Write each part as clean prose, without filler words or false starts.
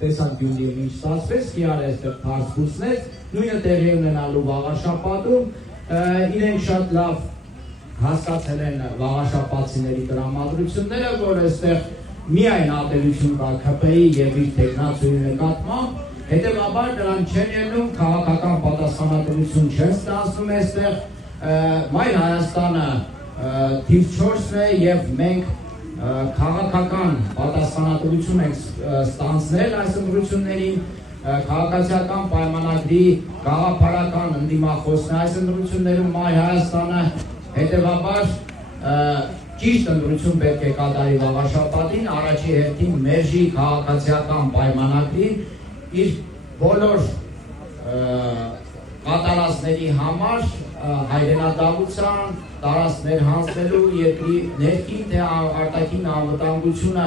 տեսանկյունի ինչ ստացվեց, Կիարը այստեղ փառք ցուցնեց, նույնը տեղի ունենալու վաղաշաբաթում, իրենք շատ լավ հասկացել են վաղաշաբաթցիների տրամադրությունները, որ այստեղ միայն ատելություն կա ՔՊ-ի եւ իր տեխնացուի նկատմամբ, հետեւաբար նրանք չեն ելնում, քաղաքական պատասխանատվություն չեն ստանձնում այստեղ, Մայր Հայաստանը թիվ 4-ն է եւ մենք քաղաքական պատասխանատվություն ենք ստանձնել այս ընտրություններին, քաղաքացիական պայմանագրի գաղափարական ընդդիմախոսն այս ընտրություններում Մայր Հայաստանը, հետեւաբար ճիշտ ընտրություն պետք է կատարի վաղաշաբաթին, առաջի հերթին մերժի քաղաքացիական պայմանագրին իր բոլոր կատարածների համար հայրենադավության, տարածքներ հանձնելու երկրի ներքին թե արտաքին անվտանգությունը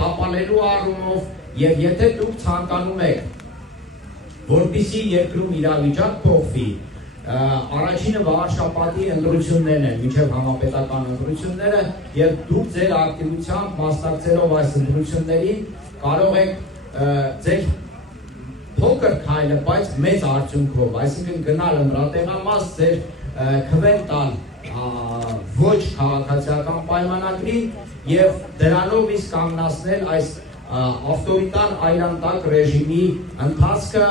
տապալելու առումով եւ եթե դուք ցանկանում եք, որպեսզի երկրում իրավիճակ փոխվի, առաջինը վաղաշաբաթի ընտրություններն են, մինչև համապետական ընտրությունները եւ դուք ձեր ակտիվությամբ մասնակցելով այս ընտրություններին կարող եք ձեր փոքր քայլը, բայց մեծ արդյունքով, այսինքն գնալ ընդրատեղամաս ձեր քվեն տալ ոչ քաղաքացիական պայմանագրին եւ դրանով իսկ կանգնացնել այս ավտորիտար այլանդակ ռեժիմի ընթացքը